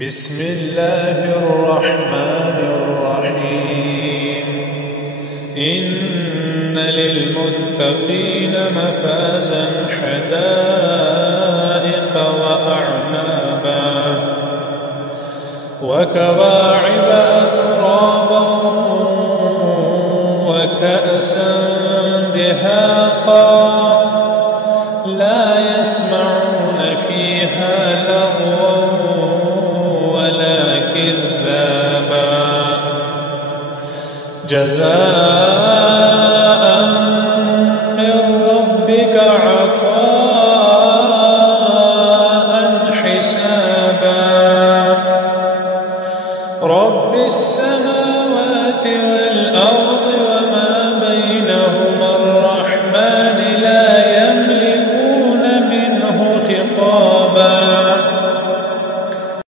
بسم الله الرحمن الرحيم إن للمتقين مفازا حدائق وأعنابا وكواعب أترابا وكأسا دهاقا لا يسمعون فيها لغوا ولا كذابا جزاء من ربك عطاء حسابا رب السماوات